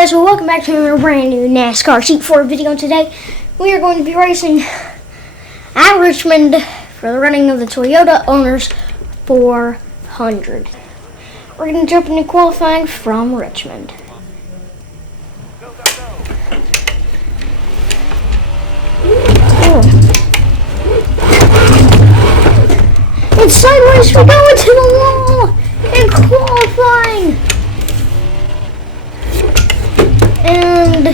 guys, so welcome back to another brand new NASCAR Sheet 4 video. Today we are going to be racing at Richmond for the running of the Toyota Owners 400. We're going to jump into qualifying from Richmond. And sideways we go into the wall and qualifying. And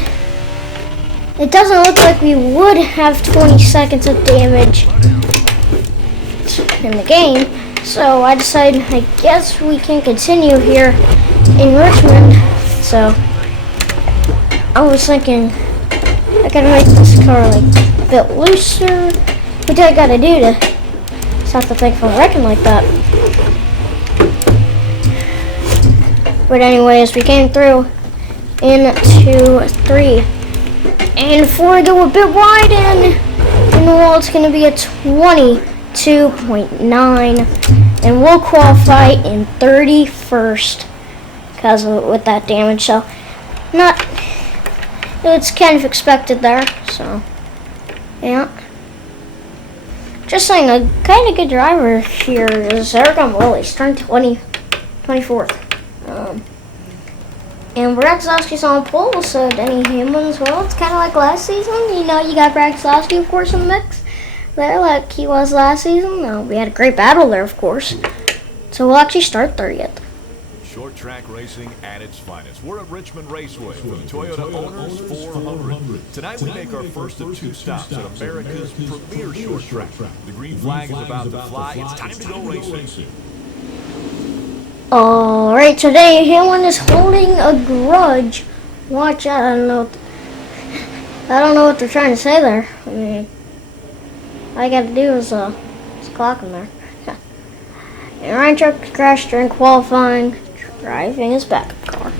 it doesn't look like we would have 20 seconds of damage in the game. So I decided, I guess we can continue here in Richmond. So I was thinking I gotta make this car like a bit looser. What I gotta do to stop the thing from wrecking like that? But anyways, we came through in 2, 3, and 4 go a bit wide, and in the wall it's going to be a 22.9, and we'll qualify in 31st because with that damage. So it's kind of expected there. So yeah, just saying, a kind of good driver here is Eric Willis, turned 24th. And Brad Keselowski's on pole, so Denny Hamlin as well. It's kind of like last season. You know, you got Brad Keselowski, of course, in the mix there, like he was last season. We had a great battle there, of course. So we'll actually start 30th. Short track racing at its finest. We're at Richmond Raceway for the Toyota Owners 400. Tonight we make our first of 2 stops at America's premier short track. The green flag is about to fly. It's time to go racing. Alright, today Hamlin is holding a grudge. Watch out, I don't know what they're trying to say there. I mean, all I gotta do is clock him there. And Ryan Truck crashed during qualifying, driving his backup car.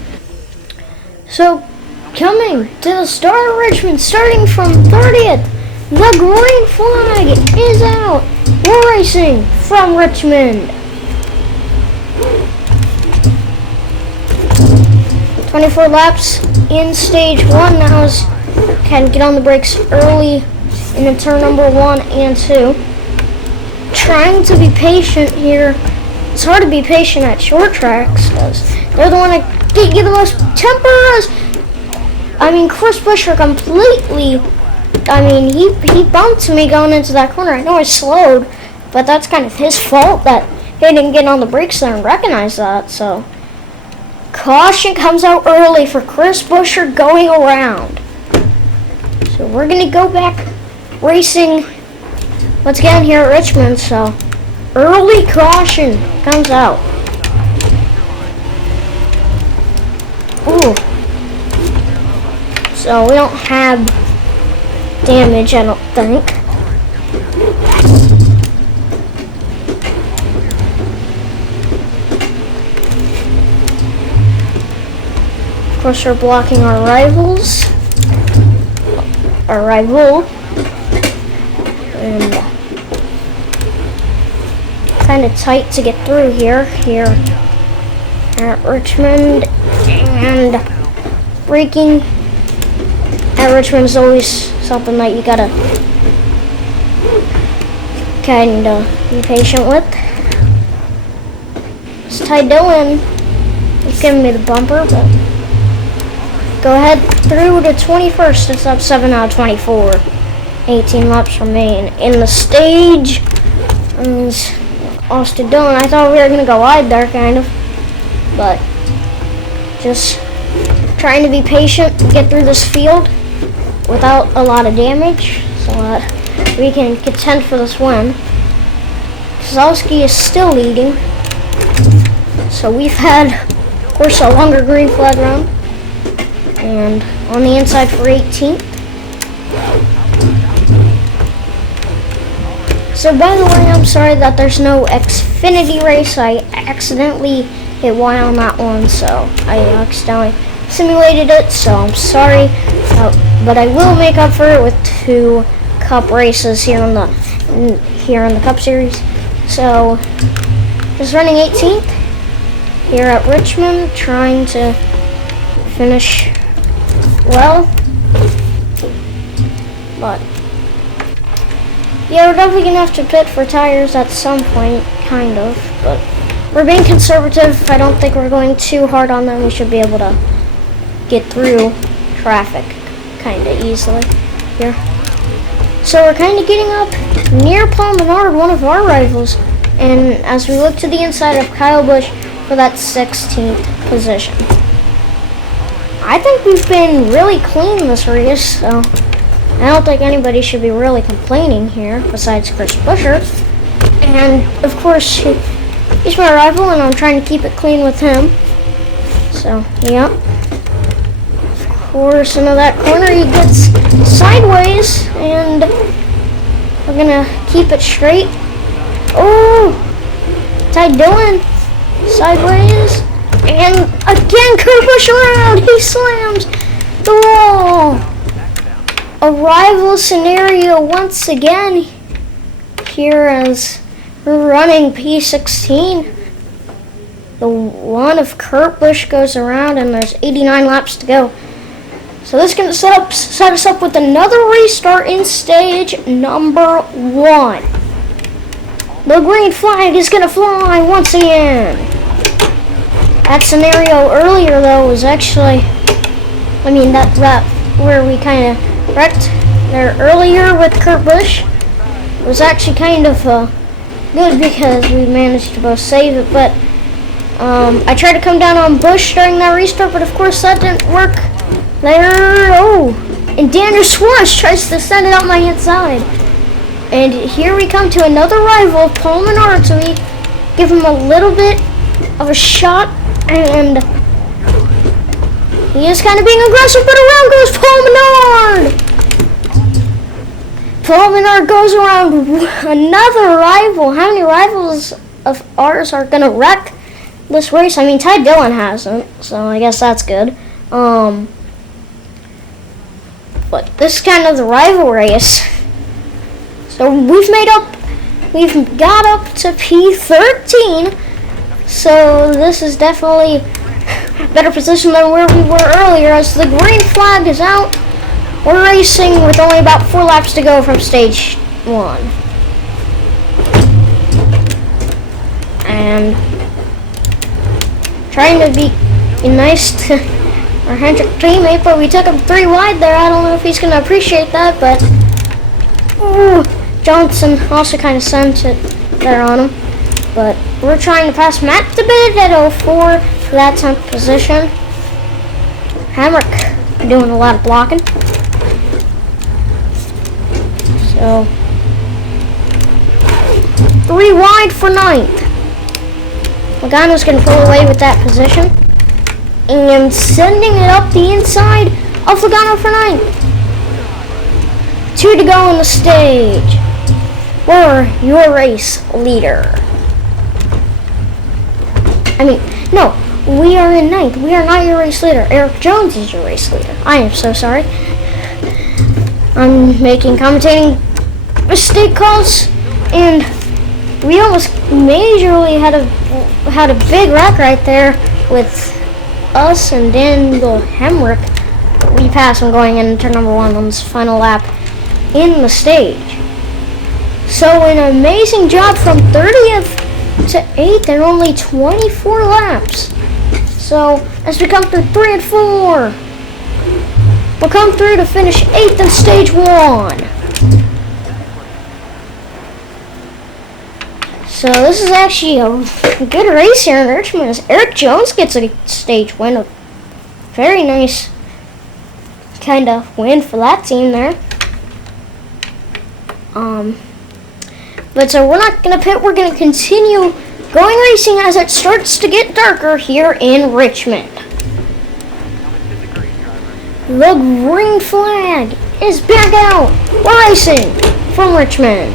So, coming to the start of Richmond, starting from 30th, the green flag is out. We're racing from Richmond. 24 laps in stage 1. Now is can get on the brakes early in the turn number 1 and 2. Trying to be patient here. It's hard to be patient at short tracks because they're the one that get you the most tempers. I mean, Chris Buescher completely. I mean, he bumped me going into that corner. I know I slowed, but that's kind of his fault that he didn't get on the brakes there and recognize that. So caution comes out early for Chris Buescher going around. So we're going to go back racing once again here at Richmond. So early caution comes out. Ooh. So we don't have damage, I don't think. Of course, we're blocking our rivals. Our rival. And kind of tight to get through here at Richmond. And braking at Richmond is always something that you gotta kind of be patient with. It's Ty Dillon. He's giving me the bumper, but go ahead through to 21st. It's up 7 out of 24. 18 laps remain in the stage. Austin Dillon. I thought we were going to go wide there, kind of. But just trying to be patient, get through this field without a lot of damage so that we can contend for this win. Keselowski is still leading. So we've had, of course, a longer green flag round. And on the inside for 18th. So by the way, I'm sorry that there's no Xfinity race. I accidentally hit Y on that one, so I accidentally simulated it, so I'm sorry. But I will make up for it with 2 Cup races here in the Cup Series. So just running 18th here at Richmond, trying to finish well. But yeah, we're definitely gonna have to pit for tires at some point, kind of. But we're being conservative. I don't think we're going too hard on them. We should be able to get through traffic kind of easily here. So we're kind of getting up near Paul Menard, one of our rivals, and as we look to the inside of Kyle Busch for that 16th position. I think we've been really clean this race, so I don't think anybody should be really complaining here besides Chris Buescher. And of course, he's my rival and I'm trying to keep it clean with him. So, yeah. Of course, into that corner he gets sideways and we're gonna keep it straight. Oh! Ty Dillon sideways. And again, Kurt Busch around. He slams the wall. A rival scenario once again here as we're running P16. The one of Kurt Busch goes around and there's 89 laps to go. So this is going to set us up with another restart in stage number 1. The green flag is going to fly once again. That scenario earlier though was actually, that where we kind of wrecked there earlier with Kurt Busch was actually kind of good because we managed to both save it. But I tried to come down on Busch during that restart, but of course that didn't work. There, oh, and Daniel Suarez tries to send it out my inside. And here we come to another rival, Paul Menard, so we give him a little bit of a shot, and he is kind of being aggressive, but around goes Paul Menard. Paul Menard goes around another rival. How many rivals of ours are going to wreck this race? I mean, Ty Dillon hasn't, so I guess that's good. But this is kind of the rival race. So we've got up to P13. So this is definitely a better position than where we were earlier, as the green flag is out. We're racing with only about 4 laps to go from stage 1. And trying to be nice to our Hendrick teammate, but we took him 3 wide there. I don't know if he's going to appreciate that, but Johnson also kind of sent it there on him. But we're trying to pass Matt DiBenedetto for that 10th position. Hamrick doing a lot of blocking. So 3 wide for 9th. Logano's going to pull away with that position. And sending it up the inside of Logano for 9th. 2 to go in the stage. We're your race leader. No, we are in 9th. We are not your race leader. Eric Jones is your race leader. I am so sorry. I'm making commentating mistake calls, and we almost majorly had a big wreck right there with us and Daniel Hemrick. We passed him going into turn number 1 on this final lap in the stage. So an amazing job from 30th to 8th in only 24 laps. So as we come through 3 and 4, we'll come through to finish 8th in stage 1. So this is actually a good race here in Richmond, as Eric Jones gets a stage win. A very nice kind of win for that team there. But so we're not going to pit, we're going to continue going racing as it starts to get darker here in Richmond. The green flag is back out. We're racing from Richmond.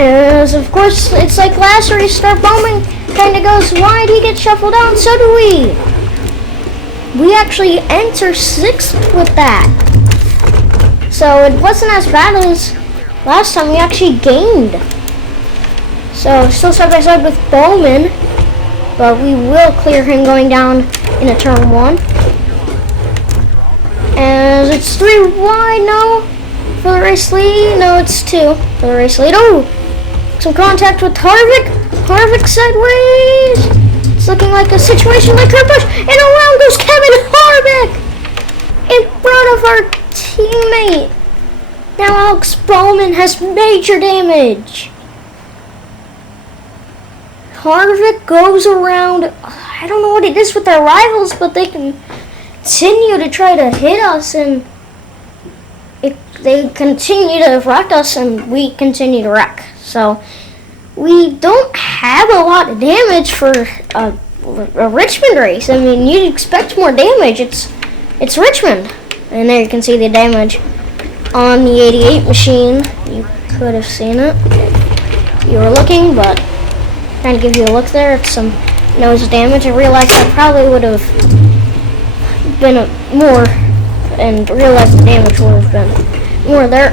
As of course, it's like last race, Start Bowman kind of goes wide, he gets shuffled down, so do we. We actually enter 6th with that. So it wasn't as bad as last time. We actually gained So still side by side with Bowman, but we will clear him going down into turn 1. As it's 3 wide, no, for the race lead. No, it's 2 for the race lead. Oh, some contact with Harvick. Harvick sideways. It's looking like a situation like Kurt Busch, and around goes Kevin Harvick in front of our teammate. Now Alex Bowman has major damage. Harvick goes around. I don't know what it is with our rivals, but they continue to try to hit us, and they continue to wreck us, and we continue to wreck. So we don't have a lot of damage for a Richmond race. I mean, you'd expect more damage. It's Richmond. And there you can see the damage on the 88 machine. You could have seen it if you were looking, but trying to give you a look there. It's some nose damage. I realized that probably would have been more, and realized the damage would have been more there.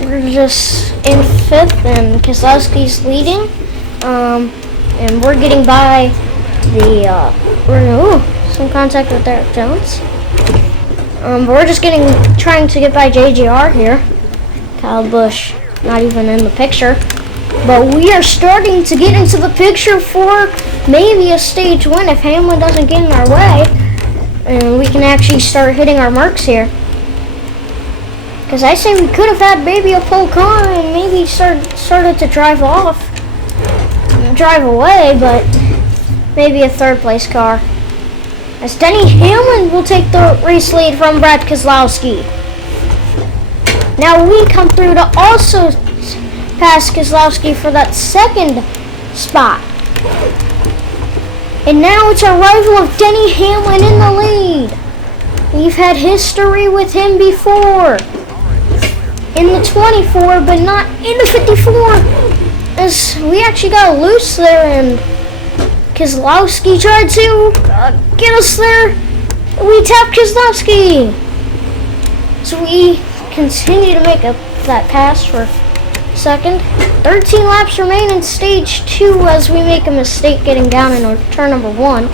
We're just in 5th, and Keselowski's leading. And we're getting by the, some contact with Derek Jones. But we're just trying to get by JGR here. Kyle Busch, not even in the picture. But we are starting to get into the picture for maybe a stage win if Hamlin doesn't get in our way. And we can actually start hitting our marks here. Because I say we could have had maybe a pole car and maybe started to drive away, but maybe a 3rd place car. As Denny Hamlin will take the race lead from Brad Keselowski. Now we come through to also pass Keselowski for that 2nd spot. And now it's our rival of Denny Hamlin in the lead. We've had history with him before. In the 24, but not in the 54. As we actually got loose there, and Keselowski tried to get us there. We tapped Keselowski. So we continue to make that pass for 2nd. 13 laps remain in stage 2 as we make a mistake getting down in turn number 1.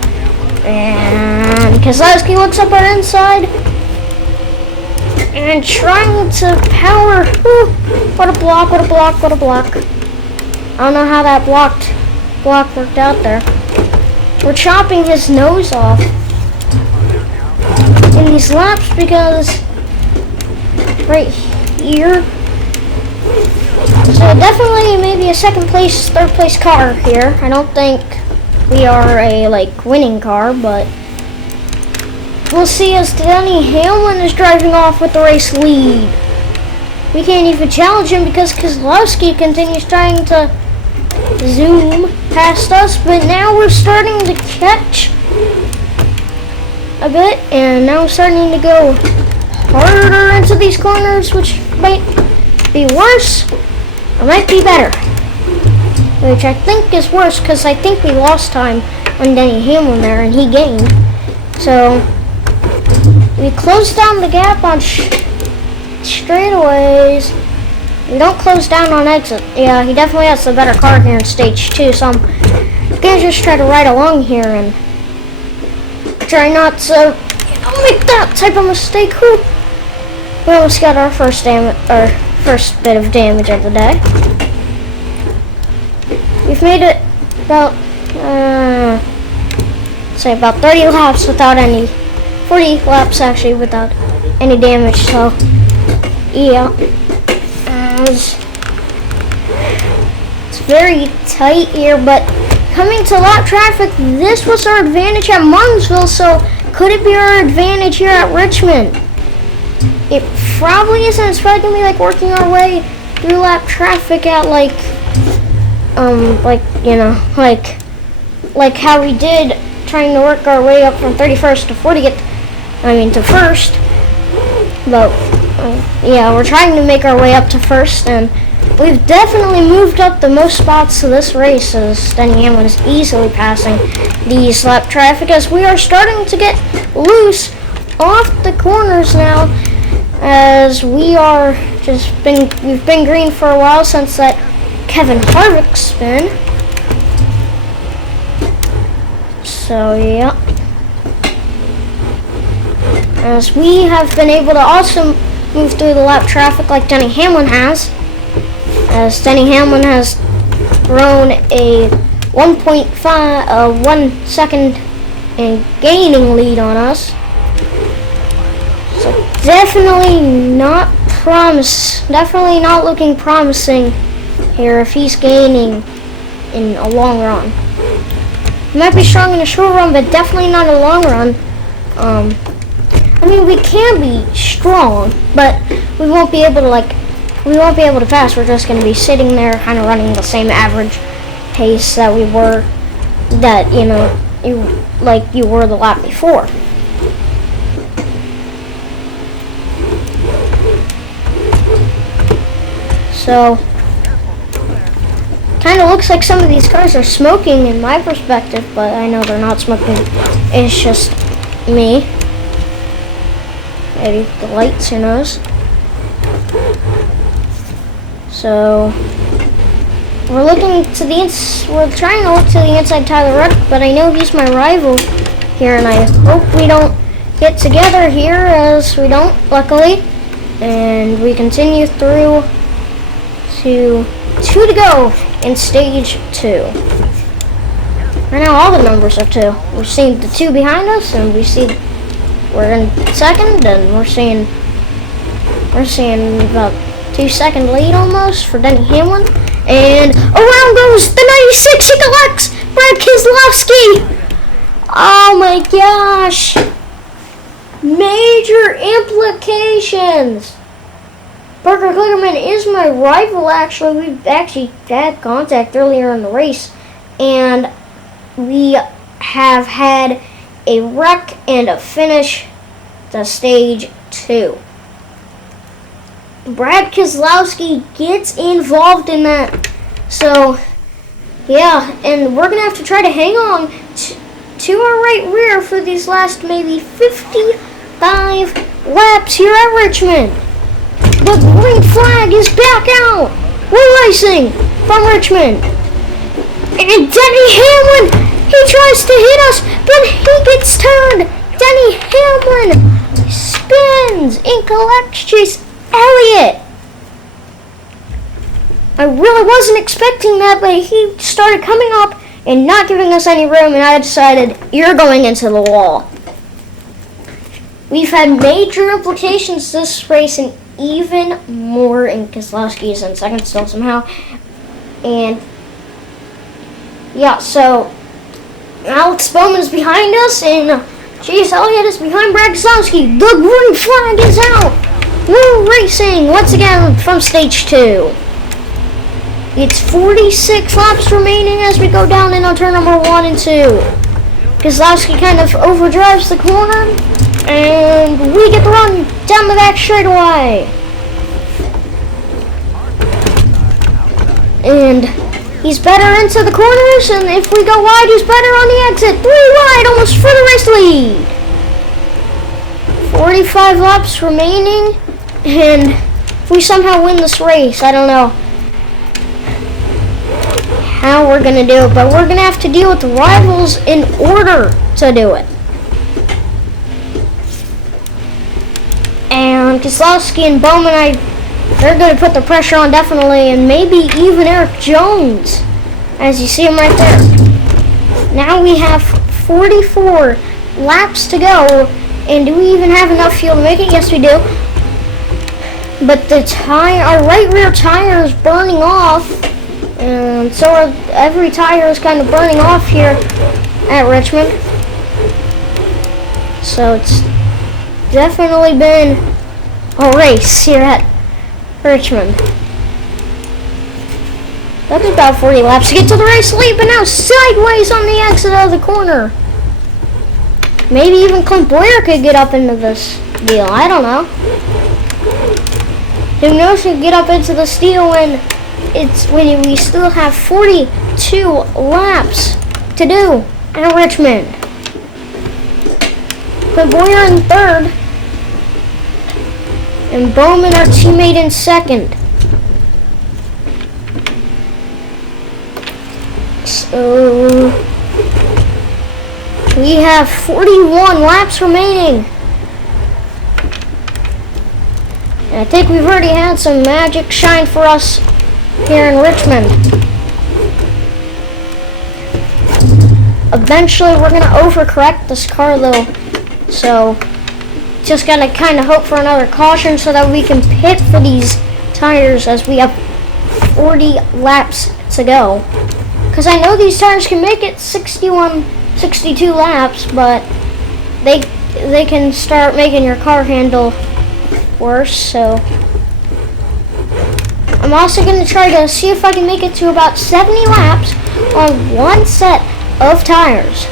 And Keselowski looks up our inside and trying to power. Ooh, what a block, what a block, what a block. I don't know how that block worked out there. We're chopping his nose off in these laps because right here. So definitely maybe a 2nd place, 3rd place car here. I don't think we are a winning car, but we'll see as Denny Hamlin is driving off with the race lead. We can't even challenge him because Keselowski continues trying to zoom past us, but now we're starting to catch a bit, and now we're starting to go harder into these corners, which might be worse or might be better. Which I think is worse because I think we lost time on Denny Hamlin there and he gained. So we closed down the gap on straightaways. We don't close down on exit. Yeah, he definitely has the better car here in stage 2, so I'm gonna just try to ride along here and try not to make that type of mistake. Whew. We almost got our first bit of damage of the day. We've made it about about 30 laps without any 40 laps actually without any damage, so yeah. It's very tight here, but coming to lap traffic, this was our advantage at Martinsville, so could it be our advantage here at Richmond? It probably isn't. It's probably gonna be working our way through lap traffic at how we did trying to work our way up from 31st to 40th, to first. But yeah, we're trying to make our way up to first, and we've definitely moved up the most spots to this race as Denny Hamlin is easily passing these lap traffic as we are starting to get loose off the corners now. as we've been green for a while since that Kevin Harvick spin. So yeah, as we have been able to also move through the lap traffic like Denny Hamlin has, as Denny Hamlin has grown a 1 second and gaining lead on us. So definitely not looking promising here if he's gaining in a long run. He might be strong in a short run, but definitely not a long run. I mean, we can be strong, but we won't be able to pass. We're just going to be sitting there kind of running the same average pace that you were the lap before. So, kind of looks like some of these cars are smoking in my perspective, but I know they're not smoking. It's just me. Maybe the lights, who knows. So, we're trying to look to the inside Tyler Reddick, but I know he's my rival here, and I hope we don't get together here, as we don't, luckily. And we continue through to 2 to go in stage 2. Right now all the numbers are 2. We've seen the 2 behind us, and we're in second, and we're seeing about 2-second lead almost for Denny Hamlin. And around goes the 96. He collects Brad Keselowski. Oh my gosh. Major implications. Parker Kligerman is my rival, actually. We've actually had contact earlier in the race, and we have had a wreck and a finish to stage 2. Brad Keselowski gets involved in that. So, yeah, and we're going to have to try to hang on to our right rear for these last maybe 55 laps here at Richmond. The green flag is back out. We're racing from Richmond. And Denny Hamlin, he tries to hit us, but he gets turned. Denny Hamlin spins and collects Chase Elliott. I really wasn't expecting that, but he started coming up and not giving us any room, and I decided, you're going into the wall. We've had major implications this race, and even more in Keselowski is in second still somehow. And yeah, so Alex Bowman is behind us, and Chase Elliott is behind Brad Keselowski. The green flag is out. We're racing once again from stage 2. It's 46 laps remaining as we go down into turn number 1 and 2. Keselowski kind of overdrives the corner, and we get the run down the back straightaway. And he's better into the corners, and if we go wide, he's better on the exit. 3 wide, almost for the race lead. 45 laps remaining, and if we somehow win this race, I don't know how we're going to do it, but we're going to have to deal with the rivals in order to do it. And Keselowski and Bowman, they're going to put the pressure on definitely, and maybe even Eric Jones, as you see him right there. Now we have 44 laps to go, and do we even have enough fuel to make it? Yes, we do. But our right rear tire is burning off, and so every tire is kind of burning off here at Richmond. So it's definitely been a race here at Richmond. That was about 40 laps to get to the race lead, but now sideways on the exit of the corner. Maybe even Clint Boyer could get up into this deal. I don't know. Who knows who get up into this deal when we still have 42 laps to do at Richmond. Clint Boyer in third. And Bowman, our teammate, in second. So we have 41 laps remaining. And I think we've already had some magic shine for us here in Richmond. Eventually we're going to overcorrect this car though. So just got to kind of hope for another caution so that we can pit for these tires as we have 40 laps to go. Because I know these tires can make it 61, 62 laps, but they can start making your car handle worse. So I'm also going to try to see if I can make it to about 70 laps on one set of tires.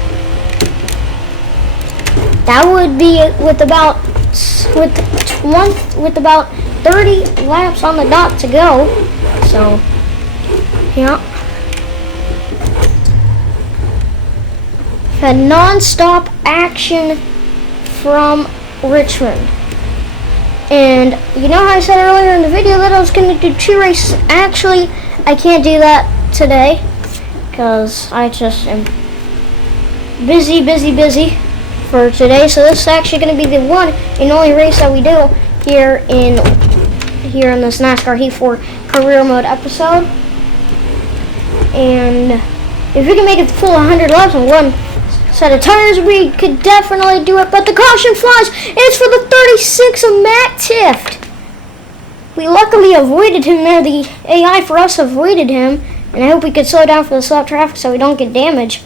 That would be with about 30 laps on the dot to go. So yeah. Had non-stop action from Richmond. And you know how I said earlier in the video that I was going to do 2 races? Actually, I can't do that today because I just am busy for today. So this is actually going to be the one and only race that we do here in this NASCAR Heat 4 career mode episode. And if we can make it the full 100 laps on one set of tires, we could definitely do it. But the caution flies. It's for the 36 of Matt Tift. We luckily avoided him there. The AI for us avoided him. And I hope we could slow down for the stop traffic so we don't get damaged.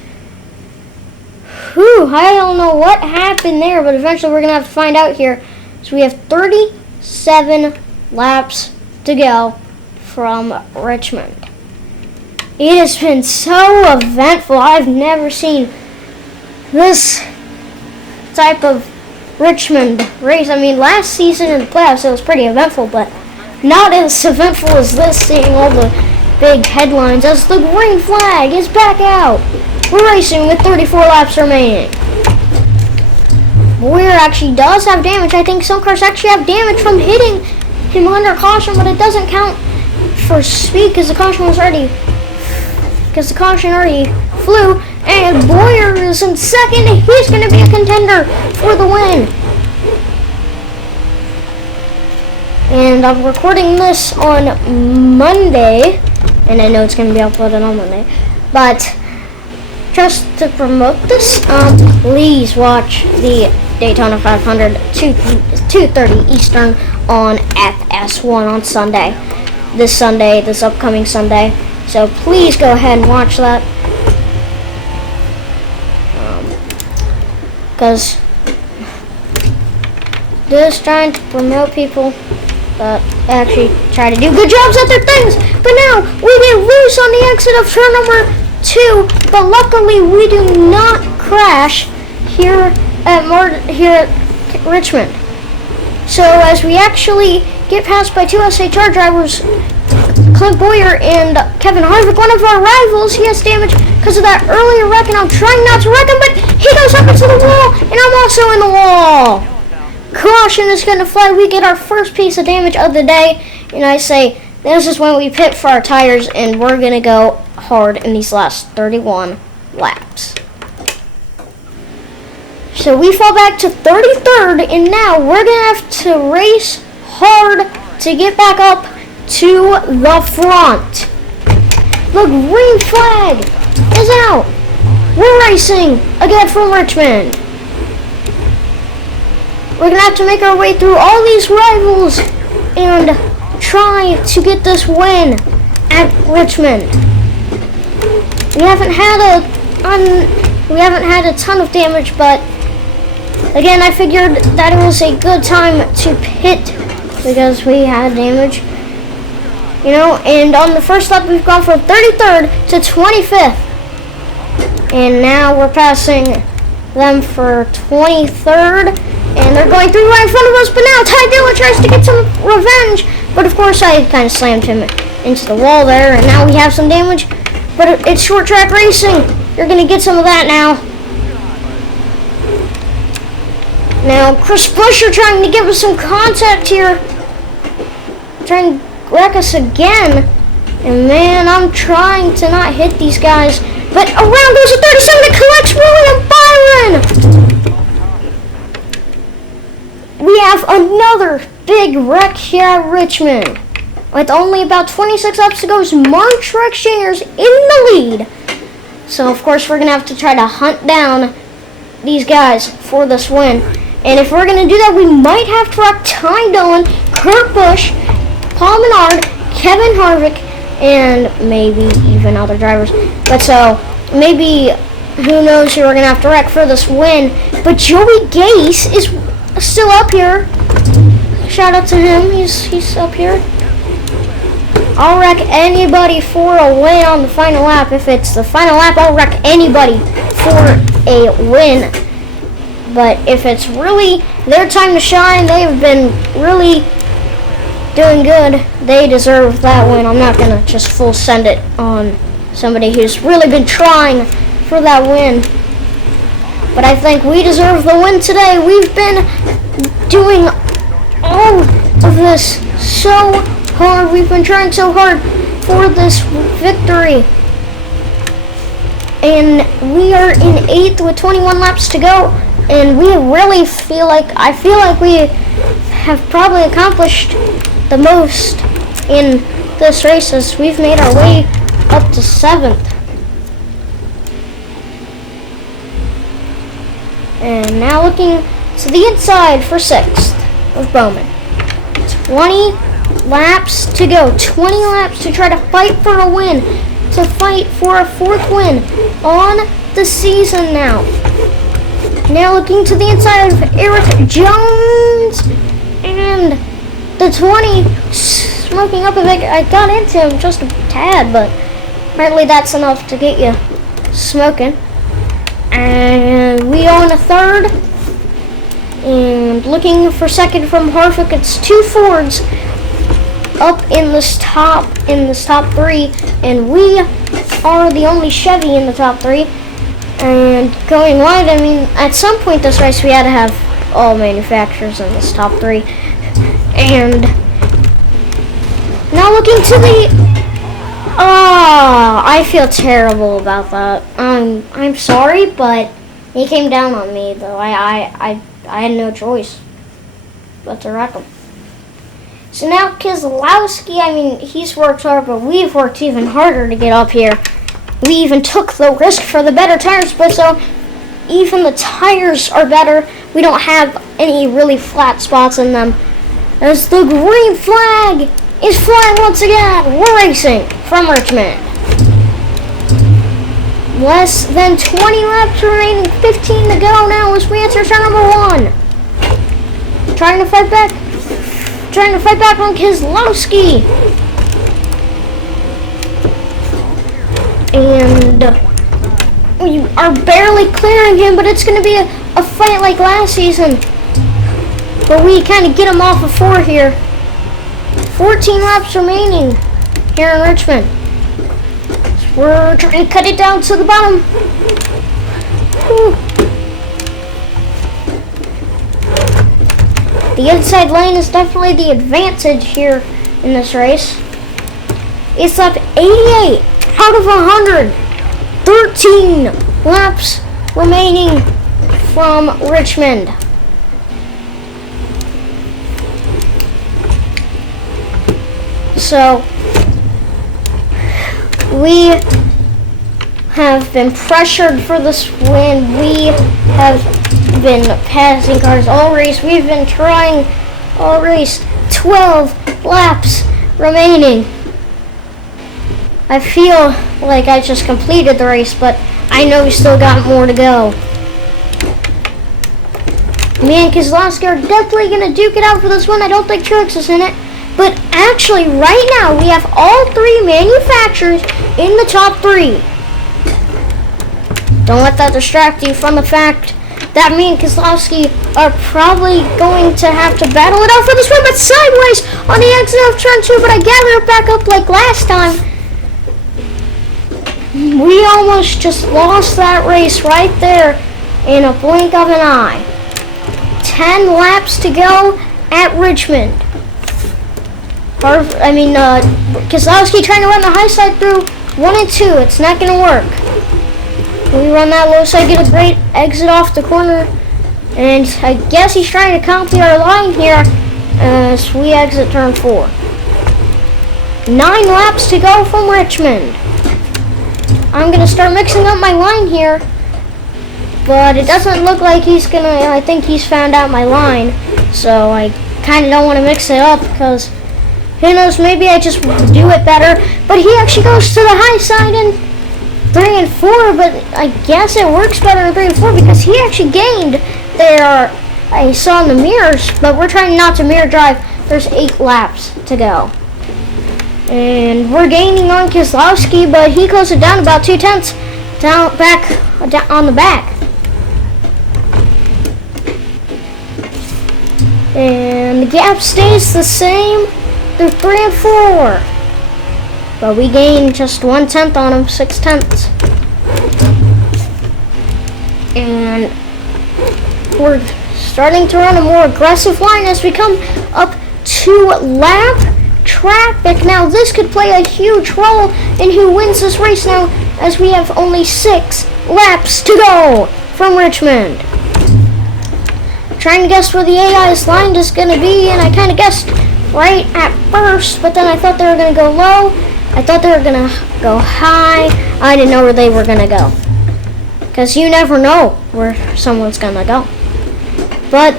Whew, I don't know what happened there, but eventually we're going to have to find out here. So we have 37 laps to go from Richmond. It has been so eventful. I've never seen this type of Richmond race. I mean, last season in the playoffs it was pretty eventful, but not as eventful as this, seeing all the big headlines as the green flag is back out. We're racing with 34 laps remaining. Boyer actually does have damage. I think some cars actually have damage from hitting him under caution, but it doesn't count for speed because the caution already flew. And Boyer is in second. He's going to be a contender for the win. And I'm recording this on Monday, and I know it's going to be uploaded on Monday, but just to promote this, please watch the Daytona 500 2:30 Eastern on FS1 on Sunday. This upcoming Sunday. So please go ahead and watch that. Because just trying to promote people that actually try to do good jobs at their things. But now we get loose on the exit of turn number 2, but luckily we do not crash here at Richmond. So as we actually get passed by 2 SHR drivers, Clint Boyer and Kevin Harvick, one of our rivals, he has damage because of that earlier wreck, and I'm trying not to wreck him, but he goes up into the wall, and I'm also in the wall. Caution is going to fly. We get our first piece of damage of the day, and I say this is when we pit for our tires, and we're going to go hard in these last 31 laps. So we fall back to 33rd, and now we're going to have to race hard to get back up to the front. The green flag is out. We're racing again from Richmond. We're going to have to make our way through all these rivals and try to get this win at Richmond. We haven't had a ton of damage, but again, I figured that it was a good time to pit because we had damage. You know, and on the first lap we've gone from 33rd to 25th. And now we're passing them for 23rd. And they're going through right in front of us. But now Ty Dillon tries to get some revenge. But of course I kind of slammed him into the wall there. And now we have some damage. But it's short track racing. You're going to get some of that now. Now Chris Buescher trying to give us some contact here try and wreck us again. And man, I'm trying to not hit these guys. But around goes a 37 that collects William Byron. We have another big wreck here at Richmond. With only about 26 laps to go, March Wreck Shinger's in the lead. So of course we're going to have to try to hunt down these guys for this win. And if we're going to do that, we might have to wreck Ty Dillon, Kurt Busch, Paul Menard, Kevin Harvick, and maybe even other drivers. But so, maybe, who knows who we're going to have to wreck for this win. But Joey Gase is still up here. Shout out to him, he's up here. I'll wreck anybody for a win on the final lap. If it's the final lap, I'll wreck anybody for a win. But if it's really their time to shine, they've been really doing good. They deserve that win. I'm not going to just full send it on somebody who's really been trying for that win. But I think we deserve the win today. We've been doing all of this so hard. We've been trying so hard for this victory. And we are in 8th with 21 laps to go. And we really feel like we have probably accomplished the most in this race as we've made our way up to 7th. And now looking to the inside for 6th with Bowman. 20 laps to go. 20 laps to try to fight for a win. To fight for a 4th win on the season now. Now looking to the inside of Eric Jones. And the 20 smoking up a bit. I got into him just a tad, but apparently that's enough to get you smoking. And we are in a 3rd. And looking for 2nd from Harvick, it's 2 Fords up in this top 3, and we are the only Chevy in the top 3. And going wide, I mean, at some point this race we had to have all manufacturers in this top 3. And now looking to the I feel terrible about that. I'm sorry, but he came down on me though. I had no choice but to wreck him. So now Keselowski, I mean, he's worked hard, but we've worked even harder to get up here. We even took the risk for the better tires, but so even the tires are better. We don't have any really flat spots in them. As the green flag is flying once again, we're racing from Richmond. Less than 20 laps remaining, 15 to go now as we enter turn number 1. Trying to fight back on Keselowski. And we are barely clearing him, but it's going to be a fight like last season. But we kind of get him off of 4 here. 14 laps remaining here in Richmond. We're trying to cut it down to the bottom. Whew. The inside lane is definitely the advantage here in this race. It's lap 88 out of 100. 13 laps remaining from Richmond. So we have been pressured for this win. We have been passing cars all race. We've been trying all race. 12 laps remaining. I feel like I just completed the race, but I know we still got more to go. Me and Keselowski are definitely going to duke it out for this one. I don't think Truex is in it. But actually, right now, we have all 3 manufacturers in the top 3. Don't let that distract you from the fact that me and Keselowski are probably going to have to battle it out for this one, but sideways on the exit of turn 2, but I gather it back up like last time. We almost just lost that race right there in a blink of an eye. 10 laps to go at Richmond. Keselowski trying to run the high side through 1 and 2. It's not going to work. We run that low side, get a great exit off the corner. And I guess he's trying to copy our line here as we exit turn 4. 9 laps to go from Richmond. I'm going to start mixing up my line here. But it doesn't look like he's going to. I think he's found out my line. So I kind of don't want to mix it up because who knows, maybe I just do it better. But he actually goes to the high side in 3 and 4. But I guess it works better in 3 and 4 because he actually gained there. I saw in the mirrors, but we're trying not to mirror drive. There's 8 laps to go. And we're gaining on Keselowski, but he closed it down about 2/10 down on the back. And the gap stays the same through 3 and 4. But we gained just 1/10 on him, 6/10. And we're starting to run a more aggressive line as we come up to lap traffic. Now this could play a huge role in who wins this race now, as we have only 6 laps to go from Richmond. Trying to guess where the AI's line is going to be, and I kind of guessed right at first, but then I thought they were going to go low. I thought they were going to go high. I didn't know where they were going to go, because you never know where someone's going to go. But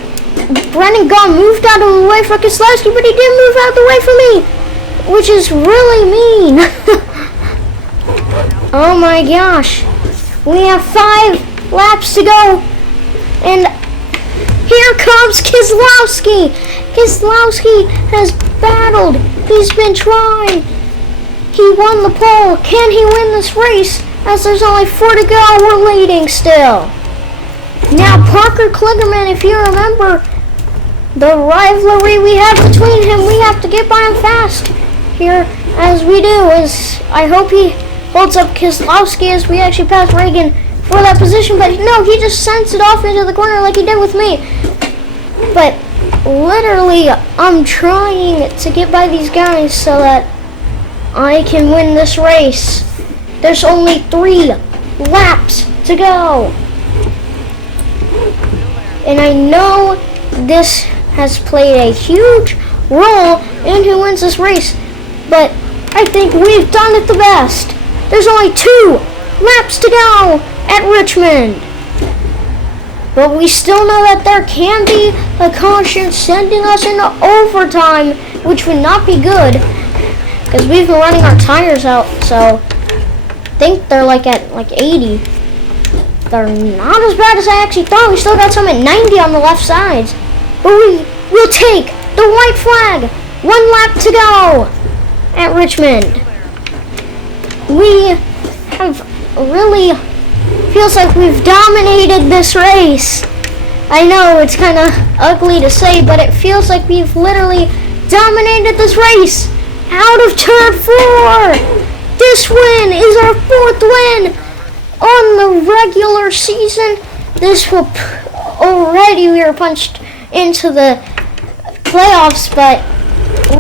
Brennan Gaughan moved out of the way for Keselowski, but he didn't move out of the way for me, which is really mean. Oh my gosh. We have 5 laps to go, and here comes Keselowski. Keselowski has battled. He's been trying. He won the pole. Can he win this race? As there's only 4 to go, we're leading still. Now Parker Kligerman, if you remember the rivalry we have between him, we have to get by him fast here as we do. As I hope he holds up Keselowski as we actually pass Reagan for that position, but no, he just sends it off into the corner like he did with me. But literally, I'm trying to get by these guys so that I can win this race. There's only 3 laps to go. And I know this has played a huge role in who wins this race, but I think we've done it the best. There's only 2 laps to go at Richmond. But we still know that there can be a caution sending us into overtime, which would not be good, because we've been running our tires out, so I think they're at 80. They're not as bad as I actually thought. We still got some at 90 on the left sides. But we will take the white flag. 1 lap to go at Richmond. We have really, feels like we've dominated this race. I know it's kind of ugly to say, but it feels like we've literally dominated this race out of turn 4. This win is our 4th win on the regular season. This will already, we were punched into the playoffs, but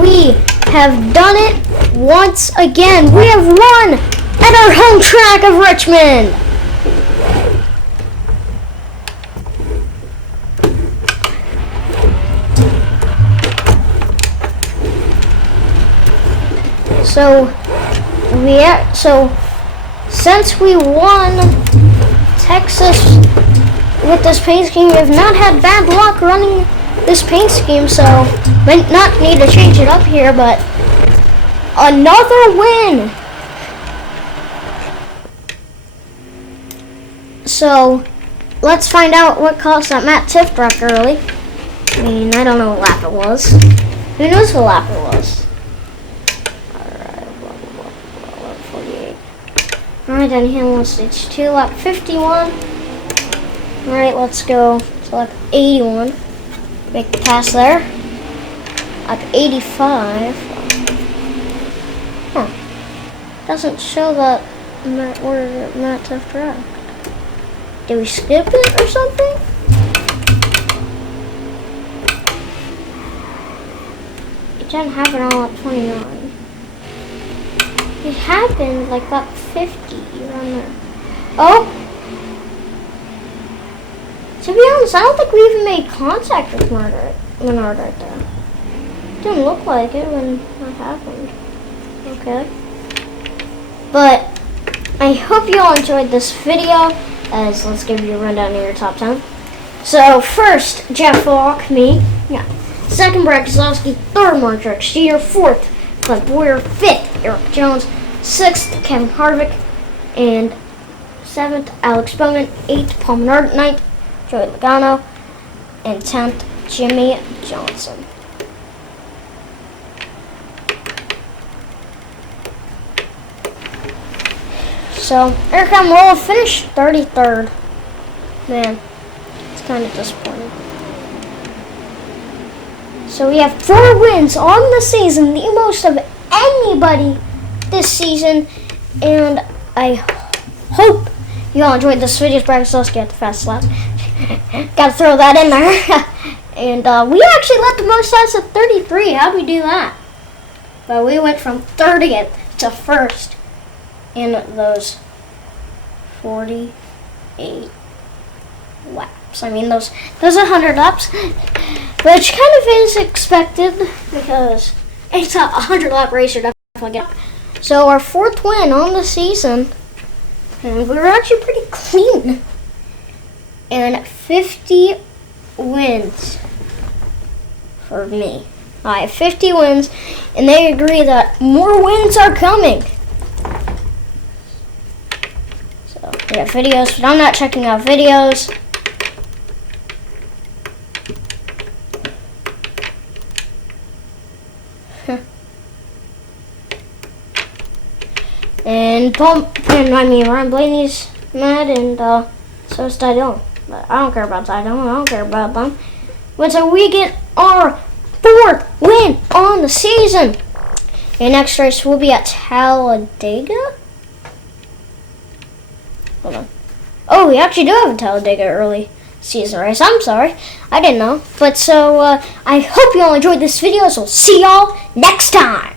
we have done it once again. We have won at our home track of Richmond. So since we won Texas with this paint scheme, we have not had bad luck running this paint scheme, so might not need to change it up here, but another win. So let's find out what caused that Matt Tift wreck early. I mean, I don't know what lap it was. Who knows what lap it was? Alright, then Hamlin stage 2, lap 51. Alright, let's go to lap 81. Make the pass there. Lap 85. Huh. Doesn't show that where Matt Tift wrecked. Did we skip it or something? It didn't happen all at 29. It happened like about 50 around there. Oh! To be honest, I don't think we even made contact with Menard right there. Didn't look like it when that happened. Okay. But I hope you all enjoyed this video, as let's give you a rundown of your top 10. So first, Jeff Falk, me. Yeah. Second, Brad Keselowski. Third, Mark Truex Jr. Fourth, Clint Boyer. Fifth, Eric Jones. Sixth, Kevin Harvick. And seventh, Alex Bowman. Eighth, Paul Menard. Ninth, Joey Logano. And 10th, Jimmy Johnson. So, Eric Almirola finished 33rd. Man, it's kind of disappointing. So we have 4 wins on the season, the most of anybody this season. And I hope you all enjoyed this video. Brad Keselowski at the fast laps. Gotta throw that in there. And we actually led the most laps at 33. How'd we do that? But we went from 30th to 1st in those 48 laps. I mean, those 100 laps, which kind of is expected because it's a 100 lap race. You're definitely getting. So our 4th win on the season, and we were actually pretty clean. And 50 wins for me. I have 50 wins, and they agree that more wins are coming. So we have videos, but I'm not checking out videos. And Ryan Blaney's mad, and so is Ty Dillon. But I don't care about Ty Dillon. I don't care about them. But so we get our 4th win on the season. And next race will be at Talladega. Hold on. Oh, we actually do have a Talladega early season race. I'm sorry. I didn't know. But so I hope you all enjoyed this video. So see y'all next time.